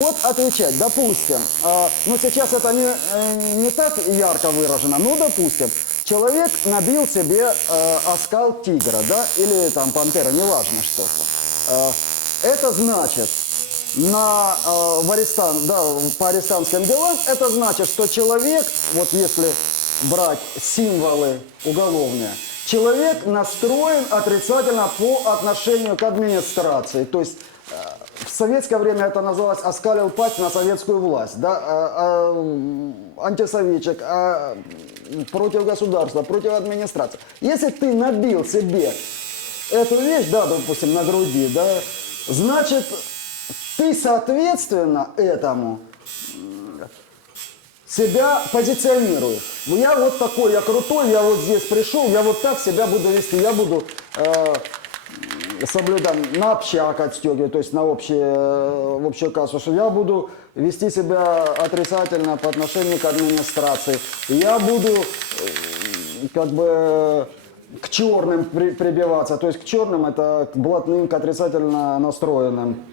Вот отвечать, допустим, а, ну сейчас это не, э, не так ярко выражено, но допустим, человек набил себе э, оскал тигра, да, или там пантера, неважно что-то. Э, это значит, на, э, в арестан, да, по арестантским делам, это значит, что человек, вот если брать символы уголовные, человек настроен отрицательно по отношению к администрации. То есть э, в советское время это называлось «оскалил пасть на советскую власть». Да? А- а, антисоветчик, а, против государства, против администрации. Если ты набил себе эту вещь, да, допустим, на груди, да, значит, ты соответственно этому себя позиционируешь. Я вот такой, я крутой, я вот здесь пришел, я вот так себя буду вести, я буду э, соблюдать на общак отстегивать, то есть на общее, э, в общую кассу, что я буду вести себя отрицательно по отношению к администрации. Я буду э, как бы к черным при- прибиваться, то есть к черным это к блатным, к отрицательно настроенным.